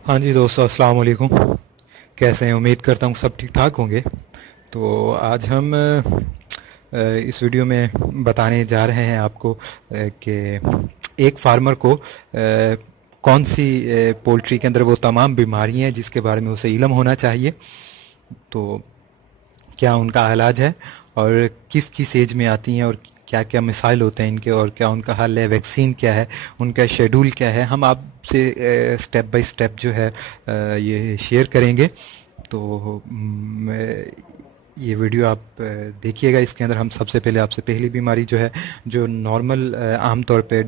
हाँ जी दोस्तों, अस्सलाम वालेकुम। कैसे हैं? उम्मीद करता हूँ सब ठीक ठाक होंगे। तो आज हम इस वीडियो में बताने जा रहे हैं आपको कि एक फार्मर को कौन सी पोल्ट्री के अंदर वो तमाम बीमारियां हैं जिसके बारे में उसे इल्म होना चाहिए। तो क्या उनका इलाज है और किस किस एज में आती हैं और क्या क्या मिसाइल होते हैं इनके और क्या उनका हल है, वैक्सीन क्या है, उनका शेड्यूल क्या है, हम आपसे स्टेप बाय स्टेप जो है ये शेयर करेंगे। तो ये वीडियो आप देखिएगा। इसके अंदर हम सबसे पहले आपसे पहली बीमारी जो है, जो नॉर्मल आम तौर पे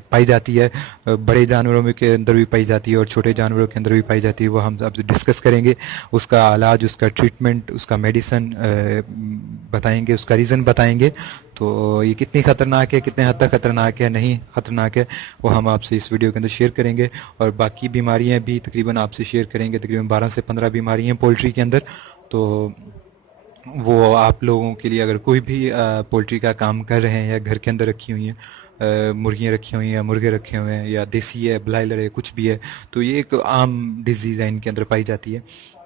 पाई जाती है, बड़े जानवरों में के अंदर भी पाई जाती है और छोटे जानवरों के अंदर भी पाई जाती है, वो हम आपसे डिस्कस करेंगे। उसका इलाज, उसका ट्रीटमेंट, उसका मेडिसन बताएंगे, उसका रीज़न बताएंगे। तो ये कितनी ख़तरनाक है, कितने हद तक ख़तरनाक है, नहीं ख़तरनाक है, वो हम आपसे इस वीडियो के अंदर शेयर करेंगे। और बाकी बीमारियां भी तकरीबन आपसे शेयर करेंगे। तकरीबन 12 से 15 बीमारियां हैं पोल्ट्री के अंदर। तो वो आप लोगों के लिए, अगर कोई भी पोल्ट्री का काम कर रहे हैं या घर के अंदर रखी हुई हैं, मुर्गियाँ रखी हुई हैं या मुर्गे रखे हुए हैं या देसी है, ब्लाइलर है, कुछ भी है, तो ये एक आम डिजीज़ है, इनके अंदर पाई जाती है।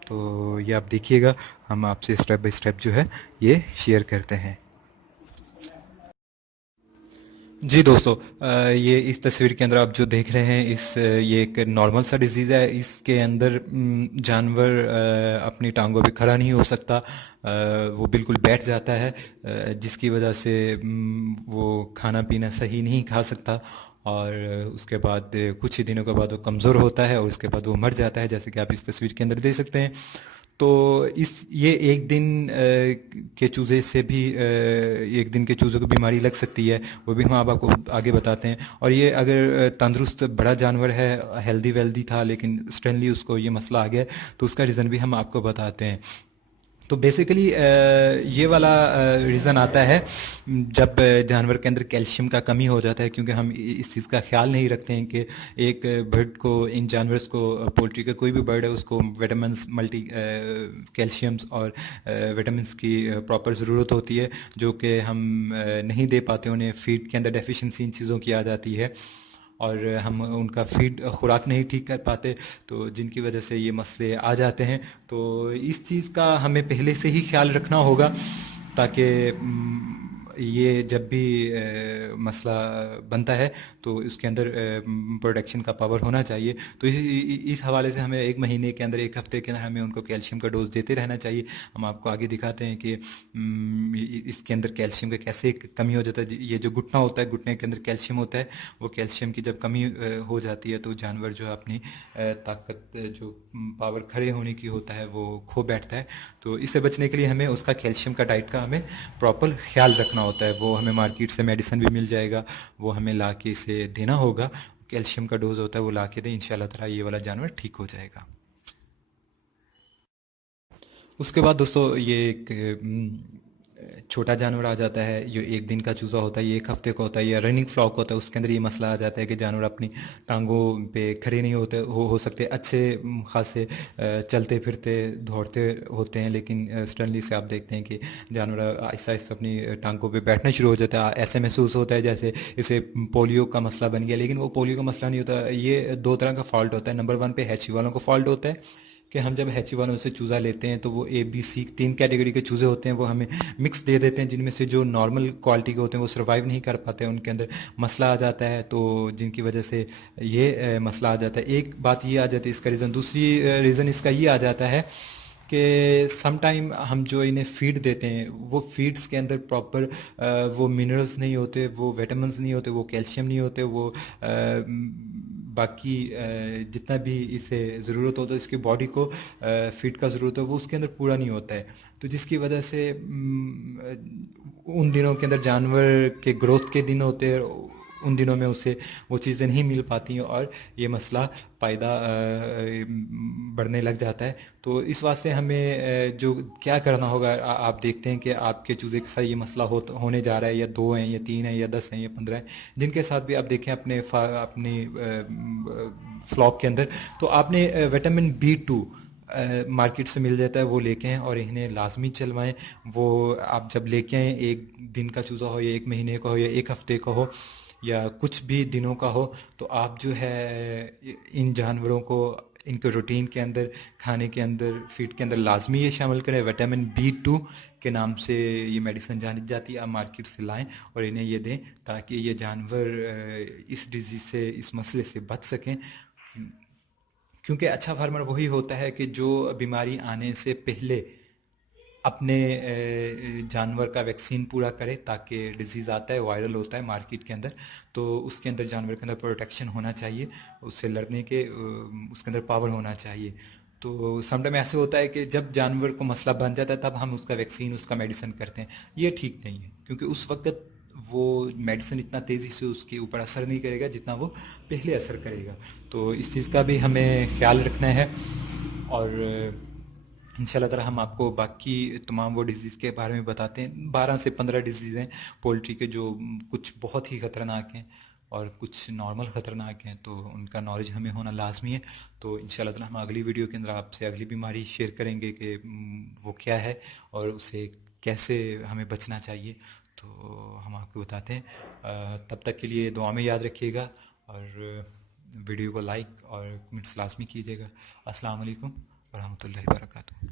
तो ये आप देखिएगा, हम आपसे स्टेप बाय स्टेप जो है ये शेयर करते हैं। जी दोस्तों, ये इस तस्वीर के अंदर आप जो देख रहे हैं, ये एक नॉर्मल सा डिजीज़ है। इसके अंदर जानवर अपनी टांगों पे खड़ा नहीं हो सकता। वो बिल्कुल बैठ जाता है, जिसकी वजह से वो खाना पीना सही नहीं खा सकता। और उसके बाद कुछ ही दिनों के बाद वो कमज़ोर होता है और उसके बाद वो मर जाता है, जैसे कि आप इस तस्वीर के अंदर देख सकते हैं। तो इस ये एक दिन के चूज़े से भी एक दिन के चूज़े को बीमारी लग सकती है, वो भी हम आपको आगे बताते हैं। और ये अगर तंदुरुस्त बड़ा जानवर है, हेल्दी वेल्दी था, लेकिन सडनली उसको ये मसला आ गया, तो उसका रीज़न भी हम आपको बताते हैं। तो बेसिकली ये वाला रीज़न आता है जब जानवर के अंदर कैल्शियम का कमी हो जाता है, क्योंकि हम इस चीज़ का ख्याल नहीं रखते हैं कि एक बर्ड को, इन जानवर्स को, पोल्ट्री का कोई भी बर्ड है उसको विटामिन्स, मल्टी कैल्शियम्स और विटामिन्स की प्रॉपर ज़रूरत होती है, जो कि हम नहीं दे पाते। उन्हें फीड के अंदर डेफिशिएंसी इन चीज़ों की आ जाती है और हम उनका फीड खुराक नहीं ठीक कर पाते, तो जिनकी वजह से ये मसले आ जाते हैं। तो इस चीज़ का हमें पहले से ही ख्याल रखना होगा, ताकि ये जब भी मसला बनता है तो उसके अंदर प्रोडक्शन का पावर होना चाहिए। तो इस हवाले से हमें एक महीने के अंदर, एक हफ्ते के अंदर हमें उनको कैल्शियम का डोज देते रहना चाहिए। हम आपको आगे दिखाते हैं कि इसके अंदर कैल्शियम का कैसे कमी हो जाता है। ये जो घुटना होता है, घुटने के अंदर कैल्शियम होता है, वो कैल्शियम की जब कमी हो जाती है तो जानवर जो है अपनी ताकत, जो पावर खड़े होने की होता है, वो खो बैठता है। तो इससे बचने के लिए हमें उसका कैल्शियम का डाइट का हमें प्रॉपर ख्याल रखना होता है। वो हमें मार्केट से मेडिसिन भी मिल जाएगा, वो हमें ला के इसे देना होगा। कैल्शियम का डोज होता है, वो ला के दें, इंशाल्लाह ताला ये वाला जानवर ठीक हो जाएगा। उसके बाद दोस्तों, ये एक छोटा जानवर आ जाता है, जो एक दिन का चूज़ा होता है, ये एक हफ्ते का होता है, या रनिंग फ्लॉक होता है। उसके अंदर ये मसला आ जाता है कि जानवर अपनी टांगों पे खड़े नहीं होते हो सकते, अच्छे खासे चलते फिरते दौड़ते होते हैं, लेकिन सडनली से आप देखते हैं कि जानवर आहिस्ता आहिस्ता अपनी टांगों पे बैठना शुरू हो जाता है। ऐसे महसूस होता है जैसे इसे पोलियो का मसला बन गया, लेकिन वो पोलियो का मसला नहीं होता। ये दो तरह का फॉल्ट होता है। नंबर वन पे हैची वालों को फॉल्ट होता है कि हम जब हैची वालों से चूज़ा लेते हैं तो वो ए बी सी तीन कैटेगरी के चूज़े होते हैं, वो हमें मिक्स दे देते हैं, जिनमें से जो नॉर्मल क्वालिटी के होते हैं वो सर्वाइव नहीं कर पाते हैं, उनके अंदर मसला आ जाता है, तो जिनकी वजह से ये मसला आ जाता है। एक बात ये आ जाती है इसका रीज़न। दूसरी रीज़न इसका ये आ जाता है कि सम टाइम हम जो इन्हें फ़ीड देते हैं, वो फ़ीड्स के अंदर प्रॉपर वो मिनरल्स नहीं होते, वो विटामिन्स नहीं होते, वो कैल्शियम नहीं होते, वो बाकी जितना भी इसे ज़रूरत होता है, इसकी बॉडी को फीड का ज़रूरत है, वो उसके अंदर पूरा नहीं होता है। तो जिसकी वजह से उन दिनों के अंदर जानवर के ग्रोथ के दिन होते हैं, उन दिनों में उसे वो चीज़ें नहीं मिल पाती हैं और ये मसला पैदा बढ़ने लग जाता है। तो इस वास्ते हमें जो क्या करना होगा, आप देखते हैं कि आपके चूज़े के साथ ये मसला होने जा रहा है, या दो हैं या तीन हैं या 10 हैं या 15 हैं, जिनके साथ भी आप देखें अपनी फ्लॉक के अंदर, तो आपने विटामिन B2 मार्केट से मिल जाता है, वो लेके आएँ और इन्हें लाजमी चलवाएं। वो आप जब लेके आएँ, एक दिन का चूज़ा हो या एक महीने का हो या एक हफ्ते का हो या कुछ भी दिनों का हो, तो आप जो है इन जानवरों को इनको रूटीन के अंदर, खाने के अंदर, फीड के अंदर लाजमी ये शामिल करें। विटामिन B2 के नाम से ये मेडिसिन जानी जाती है, आप मार्केट से लाएं और इन्हें ये दें ताकि ये जानवर इस डिजीज़ से, इस मसले से बच सकें। क्योंकि अच्छा फार्मर वही होता है कि जो बीमारी आने से पहले अपने जानवर का वैक्सीन पूरा करे, ताकि डिजीज़ आता है, वायरल होता है मार्केट के अंदर, तो उसके अंदर जानवर के अंदर प्रोटेक्शन होना चाहिए, उससे लड़ने के उसके अंदर पावर होना चाहिए। तो समटाइम ऐसे होता है कि जब जानवर को मसला बन जाता है तब हम उसका वैक्सीन, उसका मेडिसिन करते हैं। ये ठीक नहीं है, क्योंकि उस वक्त वो मेडिसिन इतना तेज़ी से उसके ऊपर असर नहीं करेगा जितना वो पहले असर करेगा। तो इस चीज़ का भी हमें ख्याल रखना है। और इंशाल्लाह ताला हम आपको बाकी तमाम वो डिज़ीज़ के बारे में बताते हैं। 12 से 15 डिज़ीज़ हैं पोल्ट्री के, जो कुछ बहुत ही ख़तरनाक हैं और कुछ नॉर्मल ख़तरनाक हैं, तो उनका नॉलेज हमें होना लाजमी है। तो इंशाल्लाह ताला हम अगली वीडियो के अंदर आपसे अगली बीमारी शेयर करेंगे कि वो क्या है और उसे कैसे हमें बचना चाहिए। तो हम आपको बताते हैं। तब तक के लिए दुआ में याद रखिएगा और वीडियो को लाइक और कमेंट्स लाजमी कीजिएगा। अस्सलाम वालेकुम व रहमतुल्लाहि व बरकातुहू।